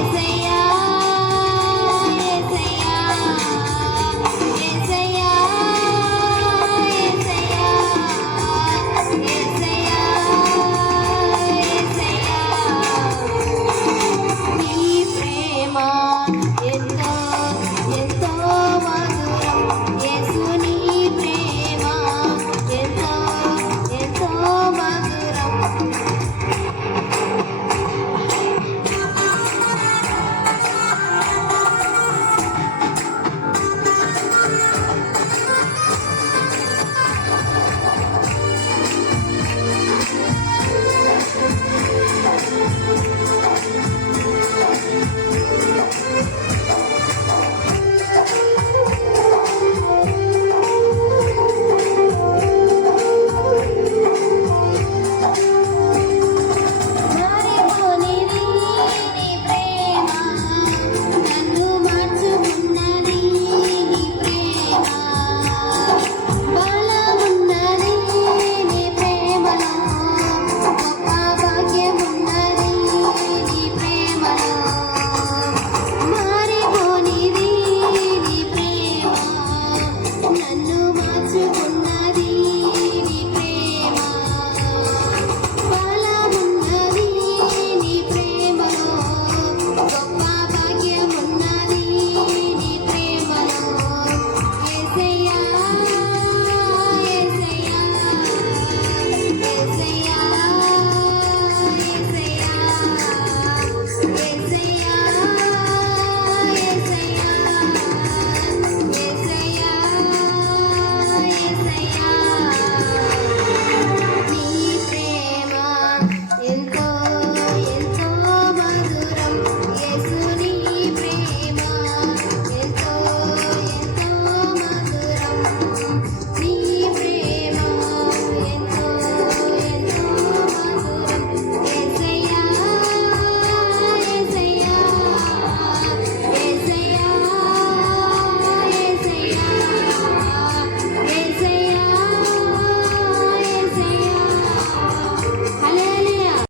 Amazing.